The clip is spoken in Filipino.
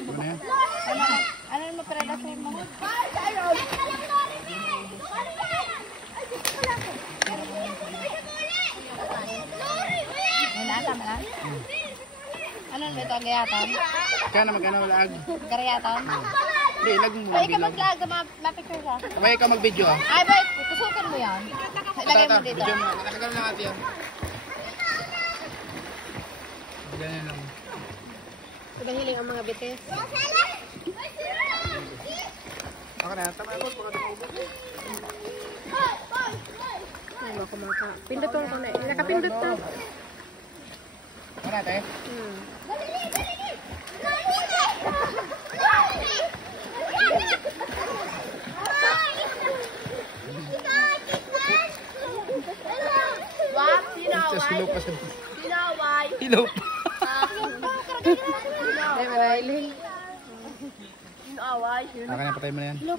Ano yan? Ano yung mapredator mo? May natama lang? Ano ito? Gayatan? Kaya magkano lag? Gayatan? Hindi, ilag mo Ay, muna. ka mag-lag na ma-picture siya. Sabay ikaw mag-video ah. Ay, boy, tusukin mo yan. Ilagay mo dito. Video mo. Nakagalan na natin yan. Ganyan lang. Ibang hiling ang mga bites. Ako na, tama ako. Ay, mo kumaka. Pindutin ko na. Nakapindot na. Ako na, te. What? Sinaway? Silaw pa sa... Sinaway? Silaw pa. Sinaway? Sinaway? Ako na, patay mo na yan.